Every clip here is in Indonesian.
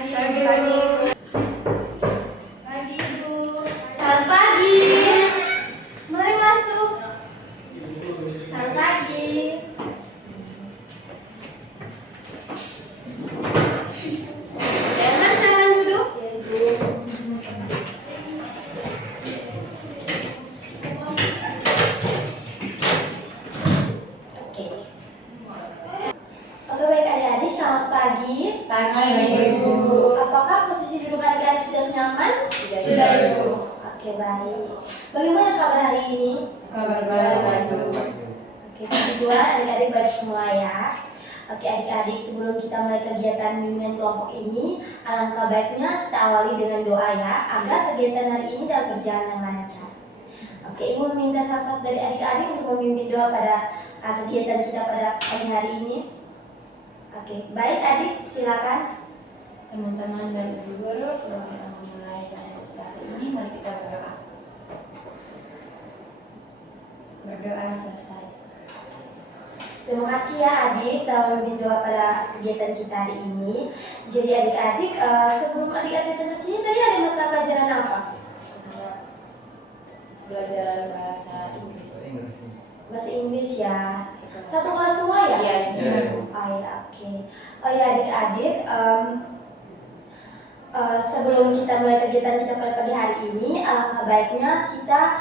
Pagi, Bu. Pagi, Bu. Selamat pagi. Mari masuk. Selamat pagi. Jangan silakan duduk. Ya, Bu. Oke, baik adik-adik, selamat pagi. Pagi, Ibu. Apakah posisi duduk adik-adik sudah nyaman? Sudah, Ibu. Oke, baik. Bagaimana kabar hari ini? Kabar baik, Ibu. Oke, puji Tuhan, adik-adik baik semua ya. Oke, adik-adik, sebelum kita mulai kegiatan bimbingan kelompok ini, alangkah baiknya kita awali dengan doa ya, agar kegiatan hari ini dapat berjalan dengan lancar. Oke, Ibu meminta salah satu dari adik-adik untuk memimpin doa pada kegiatan kita pada pagi hari ini. Oke, baik adik, silakan. Teman-teman dan ibu guru, sebelum kita memulai kegiatan kita hari ini, mari kita berdoa. Berdoa selesai. Terima kasih ya adik telah memimpin doa pada kegiatan kita hari ini. Jadi adik-adik, sebelum adik-adik datang ke sini tadi ada mata pelajaran apa? Pelajaran bahasa Inggris. Bahasa Inggris ya. Satu kelas semua ya? Iya, Oh Ibu. ya, oke. Oh ya adik-adik, sebelum kita mulai kegiatan kita pada pagi hari ini, alangkah baiknya kita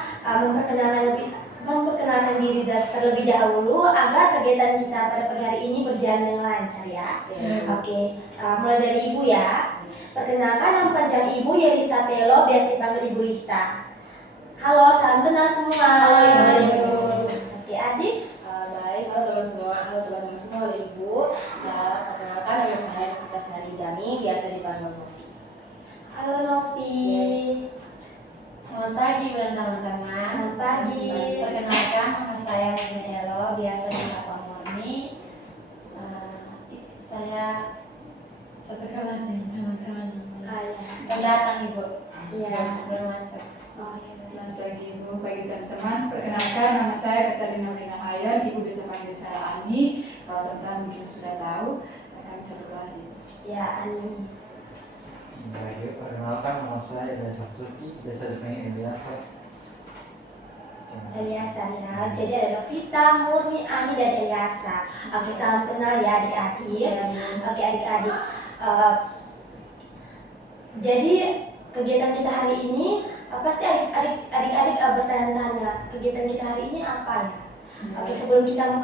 memperkenalkan diri terlebih dahulu agar kegiatan kita pada pagi hari ini berjalan dengan lancar ya. Oke, mulai dari Ibu ya. Perkenalkan, nama panjang Ibu Yerista Pelo, biasa dipanggil Ibu Rista. Halo, salam kenal semua. Halo, Ibu. Oke, adik. Baik, halo teman-teman semua, halo Ibu. Perkenalkan, nama saya Pita Sari Jami, biasa dipanggil Novi. Halo Novi. Selamat pagi teman-teman. Selamat pagi. Perkenalkan, nama saya Nina Elo, biasa disapa Murni. Saya satu kelas dengan teman-teman. Pendatang Ibu. Iya. Baru masuk. Oh iya. Selamat pagi Ibu, pagi teman-teman. Perkenalkan, nama saya Katarina Hayon. Ibu bisa panggil saya Ani. Kalau teman-teman mungkin sudah tahu, kami satu kelas Ibu. Ya, Ani. Baik, perkenalkan nama saya Eliasa Suki, biasa dipanggil Eliasa. Eliasa ya. Jadi ada Novita, Murni, Ani, dan Eliasa. Oke, salam kenal ya adik-adik. Oke adik-adik. Jadi kegiatan kita hari ini pasti adik-adik bertanya-tanya kegiatan kita hari ini apa ya? Oke, sebelum kita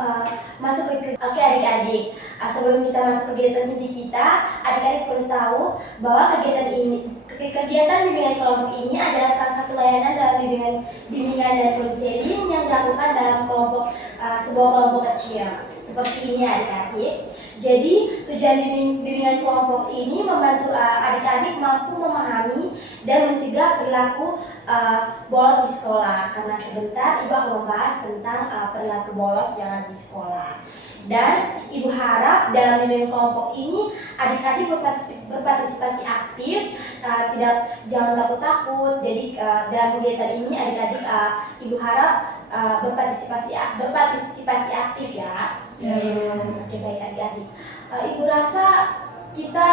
masuk ke adik-adik, sebelum kita masuk kegiatan inti kita, adik-adik perlu tahu bahwa kegiatan bimbingan kelompok ini adalah salah satu layanan dalam bimbingan dan konseling yang dilakukan dalam sebuah kelompok kecil. Seperti ini adik-adik. Jadi tujuan bimbingan kelompok ini membantu adik-adik mampu memahami dan mencegah perilaku bolos di sekolah. Karena sebentar Ibu akan membahas tentang perilaku bolos yang ada di sekolah. Dan Ibu harap dalam bimbingan kelompok ini adik-adik berpartisipasi aktif, jangan takut-takut. Jadi dalam kegiatan ini adik-adik Ibu harap berpartisipasi aktif ya. Oke, baik adik-adik. Ibu rasa kita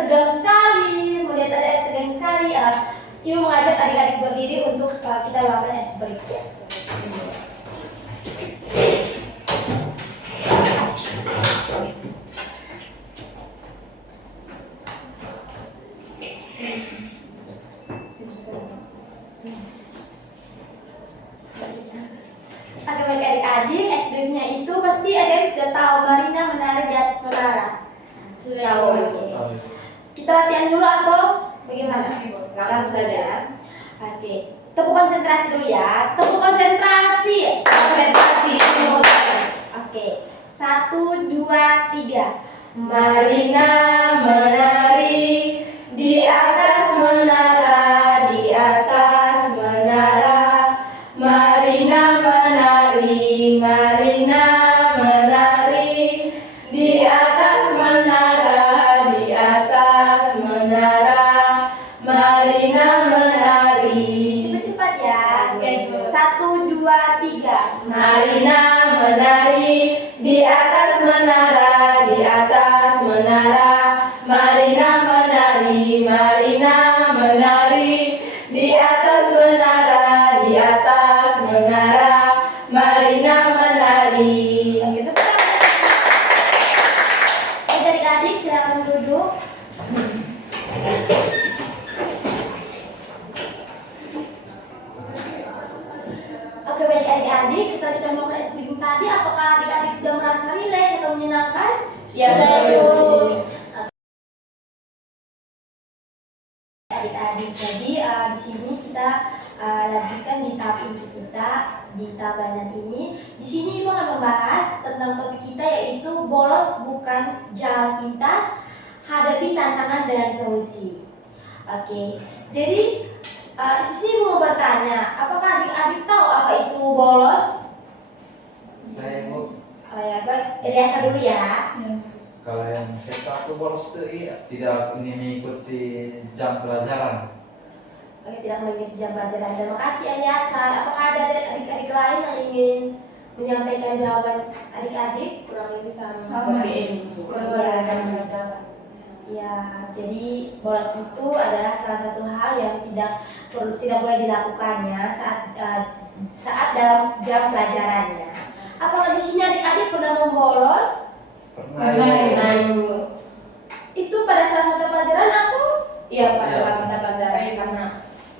tegang sekali, melihat adik-adik tegang sekali. Ibu mengajak adik-adik berdiri untuk kita melakukan ice break ya. Oke, baik adik-adik, ice break-nya itu pasti adik-adik sudah tahu, Marina menari di atas menara. Sudah tahu. Oke. Kita latihan dulu atau bagaimana? Langsung saja. Oke. Tepuk konsentrasi dulu ya. Tepuk konsentrasi. Konsentrasi. Oke. 1, 2, 3. Marina menari di atas menara, di atas menara. Marina menari, Marina menari di atas menara, di atas menara. Marina menari. Cepat-cepat ya. 1, 2, 3. Marina menari di atas menara, di atas menara. Marina menari. menari, Marina menari di atas menara, di atas menara, Marina menari. Oke, tepuk tangan. Oke, adik-adik silakan duduk. Oke, baik adik-adik, setelah kita melakukan speaking tadi, apakah adik-adik sudah merasa rileks atau menyenangkan? Ya, Bu. Adik-adik, jadi di sini kita lanjutkan di tahap inti kita di tahapan ini. Di sini Ibu akan membahas tentang topik kita yaitu bolos bukan jalan pintas, hadapi tantangan dengan solusi. Oke, jadi di sini Ibu mau bertanya, apakah adik-adik tahu apa itu bolos? Saya Bu, Oh ya, baik, Eliasa dulu ya. kalau yang saya tahu bolos itu iya, tidak ini mengikuti jam pelajaran. Oke, tidak mengikuti jam pelajaran. Terima kasih Eliasa. Apakah ada adik-adik lain yang ingin menyampaikan jawaban adik-adik? Kurang lebih sama Sama. seperti ini. Iya. Jam pelajaran. Ya, jadi bolos itu adalah salah satu hal yang tidak boleh dilakukannya saat dalam jam pelajarannya. Apakah di sini adik-adik pernah membolos? Pernah, Ibu. Itu pada saat mata pelajaran atau? Iya, pada Iya. saat mata pelajaran karena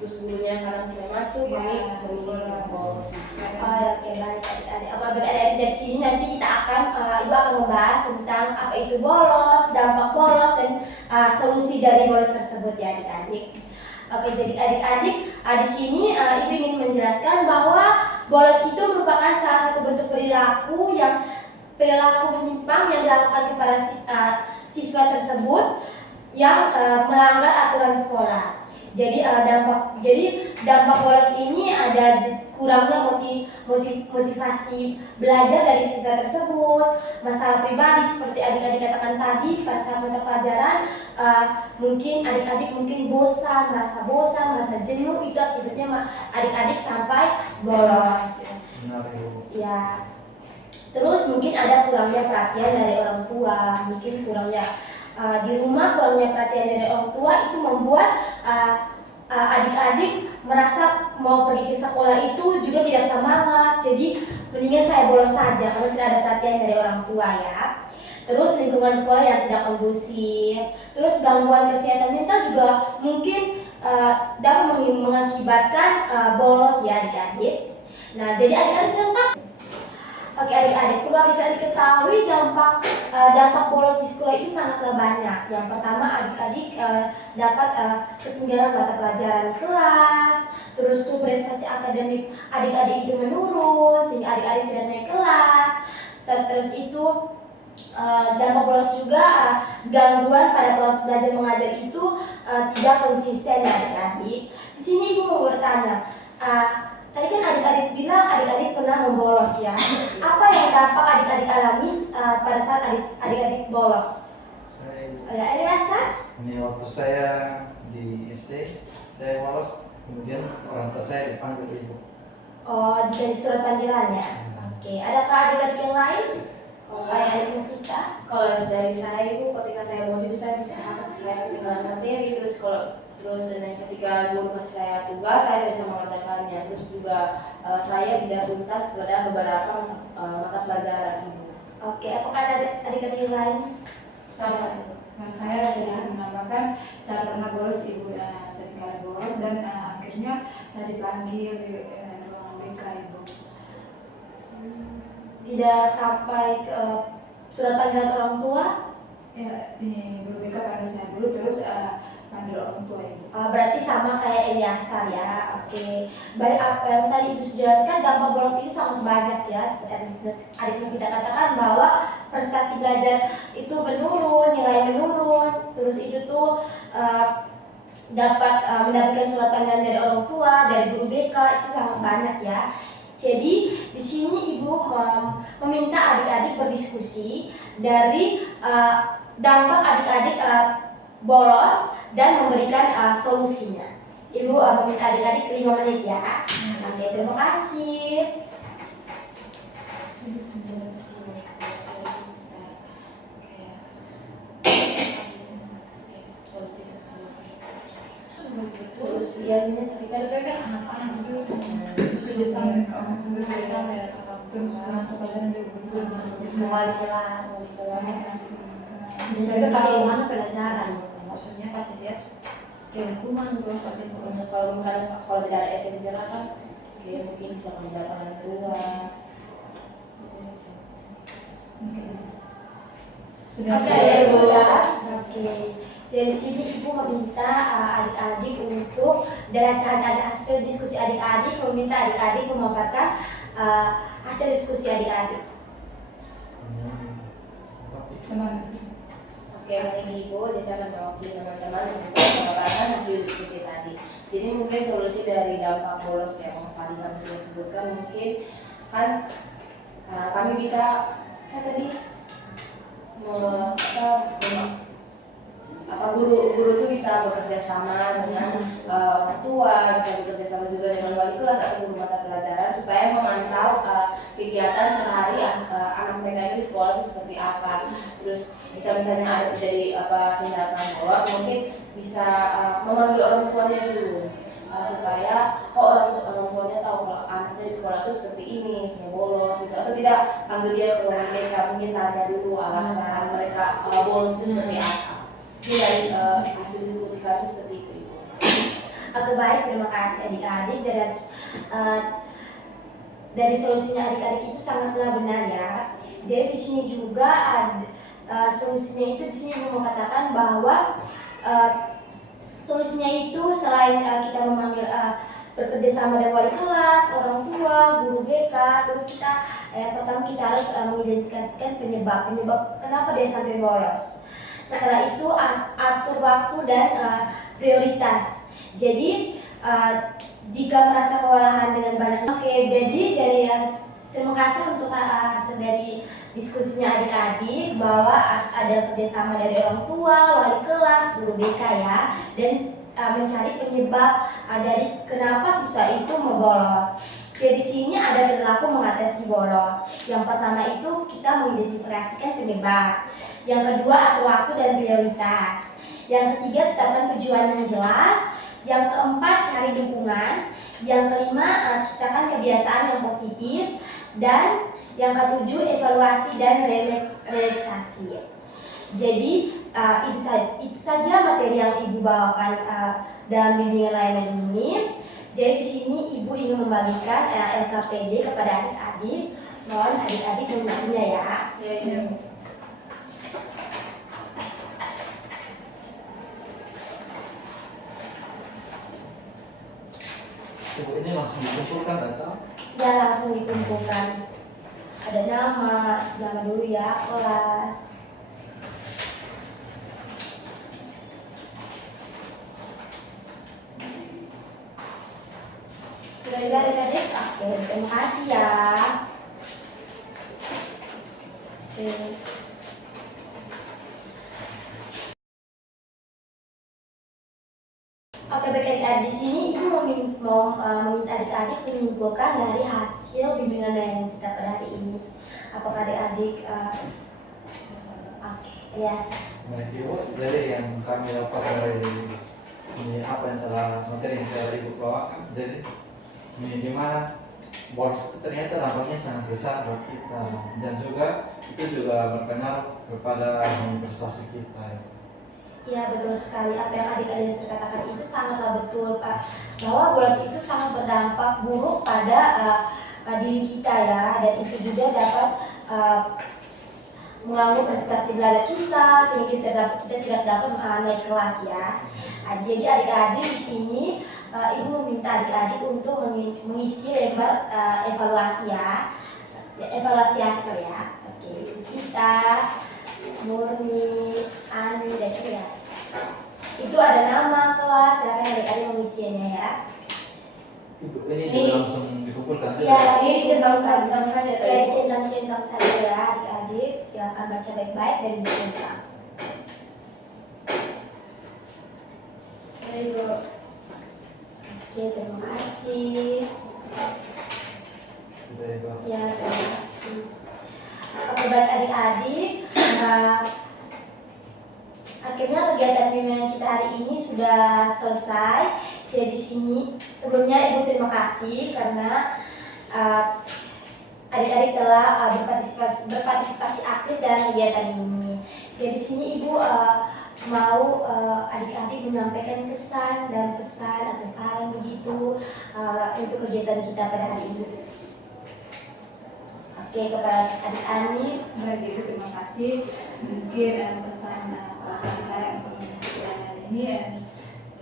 terus gurunya karena tidak masuk, Iya. kami memilih bolos. Oh, ya, oke, baik adik-adik. Oke, baik adik-adik, dari sini nanti kita akan Ibu akan membahas tentang apa itu bolos, dampak bolos dan solusi dari bolos tersebut ya adik-adik. Oke, jadi adik-adik di sini Ibu ingin menjelaskan bahwa bolos itu merupakan salah satu bentuk perilaku menyimpang yang dilakukan kepada siswa tersebut yang melanggar aturan sekolah. Jadi dampak bolos ini ada kurangnya motivasi belajar dari siswa tersebut, masalah pribadi seperti adik-adik katakan tadi pada saat mata pelajaran mungkin adik-adik merasa bosan, merasa jenuh, itu akibatnya adik-adik sampai bolos. Benar Ibu. Ya. Terus mungkin ada kurangnya perhatian dari orang tua, mungkin kurangnya di rumah kurangnya perhatian dari orang tua itu membuat adik-adik merasa mau pergi ke sekolah itu juga tidak semangat. Jadi mendingan saya bolos saja karena tidak ada perhatian dari orang tua ya. Terus lingkungan sekolah yang tidak kondusif, terus gangguan kesehatan mental juga mungkin dapat mengakibatkan bolos ya adik-adik. Nah, jadi adik-adik contoh. Oke adik-adik, perlu adik-adik ketahui dampak bolos di sekolah itu sangatlah banyak. Yang pertama adik-adik dapat ketinggalan mata pelajaran kelas, terus tuh prestasi akademik adik-adik itu menurun sehingga adik-adik tidak naik kelas. Terus itu dampak bolos juga gangguan pada proses belajar mengajar itu tidak konsisten ya adik-adik. Di sini Ibu mau bertanya. Tadi kan adik-adik bilang adik-adik pernah membolos ya. Apa yang dampak adik-adik alami pada saat adik-adik bolos? Saya Ada rasa? ini waktu saya di SD, saya bolos, kemudian orang tua saya dipanggil Ibu. Oh, dikasih surat panggilan ya. Oke, adakah adik-adik yang lain? Adik Mufita? Kalau dari saya Ibu, ketika saya bolos itu saya ketinggalan materi, terus dan ketika guru kasih saya tugas saya tidak bisa mengerjakannya, terus juga saya tidak tuntas pada beberapa mata pelajaran Ibu. Oke, apakah ada adik-adik yang lain? Sama. Nah, saya sedikit menambahkan, saya pernah bolos Ibu, seringkali bolos dan akhirnya saya dipanggil di ruangan BK Ibu. Tidak sampai ke surat panggilan orang tua? Ya, ini guru BK panggil saya dulu, terus panggil orang tua Ibu. Berarti sama kayak Eliasa ya. Oke. Baik, apa yang tadi Ibu jelaskan, dampak bolos itu sangat banyak ya. Seperti adik kita katakan bahwa prestasi belajar itu menurun, nilai menurun. Terus itu tuh dapat mendapatkan surat panggilan dari orang tua, dari guru BK, itu sangat banyak ya. Jadi di sini Ibu meminta adik-adik berdiskusi dari dampak adik-adik bolos dan memberikan solusinya. Ibu meminta adik-adik 5 menit ya. Oke, terima kasih. bagus. Iya, tapi kan Kan anak-anak juga kerja sama dengan orang tua, terus untuk pelajaran juga bisa Wali kelas. Dan juga dan kasih ilmuwan pelajaran. Maksudnya kasih dia keilmuan belum sampai kalau tidak ada efek jerah kan, kayak mungkin bisa meninggalkan orang tua. sudah Oke, oke. Jadi di sini ibu meminta adik-adik untuk berdasarkan ada hasil diskusi adik-adik, meminta adik-adik memaparkan hasil diskusi adik-adik. teman. Oke, baik Ibu, jadi saya akan mewakili teman-teman untuk memaparkan hasil diskusi tadi. Jadi mungkin solusi dari dampak bolos yang tadi kami sudah sebutkan, mungkin kan kami bisa tadi guru itu bisa bekerja sama dengan orang tua, bisa bekerja sama juga dengan wali kelas atau guru mata pelajaran supaya memantau kegiatan sehari anak mereka itu di sekolah itu seperti apa. Terus bisa misalnya ada terjadi tindakan bolos, mungkin bisa memanggil orang tuanya dulu supaya orang tuanya tahu kalau anaknya di sekolah itu seperti ini, yang bolos gitu, atau tidak panggil dia ke ruangan mereka, mungkin tanya dulu alasan mereka bolos itu seperti apa. Jadi dari hasil diskusi kami seperti itu, Ibu. Oke, baik, terima kasih adik-adik. Dari solusinya adik-adik itu sangatlah benar ya. Jadi di sini juga ada solusinya itu di sini mau mengatakan bahwa solusinya itu selain kita memanggil bekerja sama dengan wali kelas, orang tua, guru BK, terus kita pertama kita harus mengidentifikasikan penyebab kenapa dia sampai bolos. Setelah itu atur waktu dan prioritas. Jadi jika merasa kewalahan dengan banyak, jadi terima kasih untuk hasil dari diskusinya adik-adik bahwa harus ada kerjasama dari orang tua, wali kelas, guru BK ya, dan mencari penyebab dari kenapa siswa itu membolos. Jadi di sini ada perilaku mengatasi bolos. Yang pertama itu kita mengidentifikasikan penyebab. Yang kedua atur waktu dan prioritas. Yang ketiga tetapkan tujuan yang jelas. Yang keempat cari dukungan. Yang kelima ciptakan kebiasaan yang positif. Dan yang ketujuh evaluasi dan relaksasi. Jadi itu saja materi yang Ibu bawakan dalam bimbingan layanan ini. Jadi di sini Ibu ingin membagikan LKPD kepada adik-adik. Mohon adik-adik mengisinya ya. Ya. Ibu ini langsung dikumpulkan atau? Ya, langsung dikumpulkan. Ada nama dulu ya, kelas. Sudah adik-adik? Oke, terima kasih ya. Oke. Oke, baik adik-adik, di sini Ibu mau meminta adik-adik menyimpulkan dari hasil bimbingan yang kita pada hari ini. Apakah adik-adik oke, yes. Baik Ibu, jadi yang kami dapat dari ini apa yang telah materi yang telah Ibu bawakan, jadi ini dimana bolos itu ternyata dampaknya sangat besar buat kita dan juga itu juga berpengaruh kepada prestasi kita. Ya, betul sekali apa yang adik-adik katakan itu sangatlah betul Pak, bahwa bolos itu sangat berdampak buruk pada diri kita ya, dan itu juga dapat mengganggu prestasi belajar kita sehingga kita tidak dapat naik kelas ya. Jadi adik-adik di sini Ibu meminta adik-adik untuk mengisi lembar evaluasi ya, evaluasi hasil ya. Oke, kita Murni, Ani, dan Ilyas. Itu ada nama, kelas, silakan adik-adik mengisinya ya. Ibu ini juga langsung dikumpulkan. Ya, Ini centang saja. Ya, centang saja ya adik-adik. Silakan baca baik-baik dan dicentang. Oke, terima kasih. Sudah Ibu. Ya, terima kasih. Oke, baik adik-adik. Akhirnya kegiatan bimbingan kita hari ini sudah selesai. Jadi di sini sebelumnya Ibu terima kasih karena adik-adik telah berpartisipasi aktif dalam kegiatan ini. Jadi di sini Ibu mau adik-adik menyampaikan kesan dan pesan atau saran begitu untuk kegiatan kita pada hari ini. Oke, kepada adik Ani. Baik Ibu, terima kasih. Mungkin pesan perasaan saya untuk mengikuti layanan ini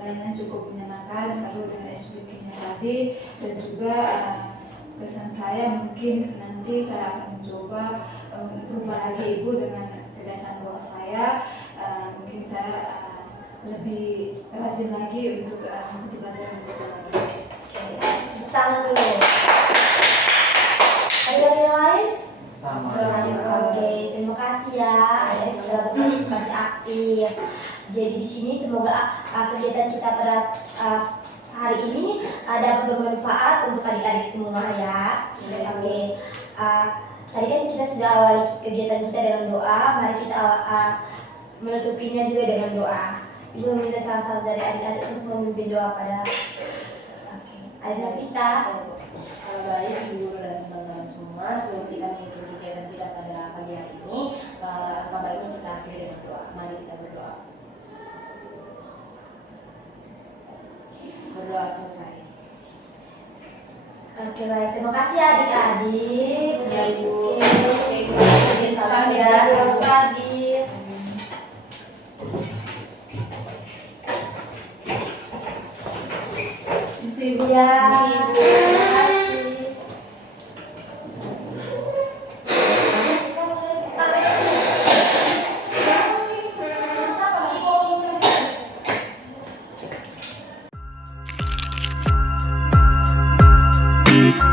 layanan cukup menyenangkan, seru dengan SPK-nya tadi, dan juga kesan saya mungkin nanti saya akan mencoba berubah lagi Ibu dengan kebiasaan doa saya. Mungkin saya lebih rajin lagi untuk mengikuti pelajaran di sekolah. Tangan dulu. Ada yang lain? Sama. Oke, terima kasih ya adik sudah berpartisipasi aktif. Jadi di sini semoga kegiatan kita pada hari ini dapat bermanfaat untuk adik-adik semua ya. Oke, tadi kan kita sudah awali kegiatan kita dengan doa. Mari kita menutupinya juga dengan doa. Ibu meminta salah satu dari adik-adik untuk memimpin doa pada Adik Novita. Baik Ibu Guru dan teman-teman semua, sebelum kita mengikuti kegiatan kita pada pagi hari ini, alangkah baiknya kita akhiri dengan doa. Mari kita berdoa. Berdoa selesai. Oke, baik. Terima kasih adik-adik. Ya Ibu. Oke, selamat ya. Selamat pagi. Misi Ibu. Ya. Ibu. Terima kasih. Thank you.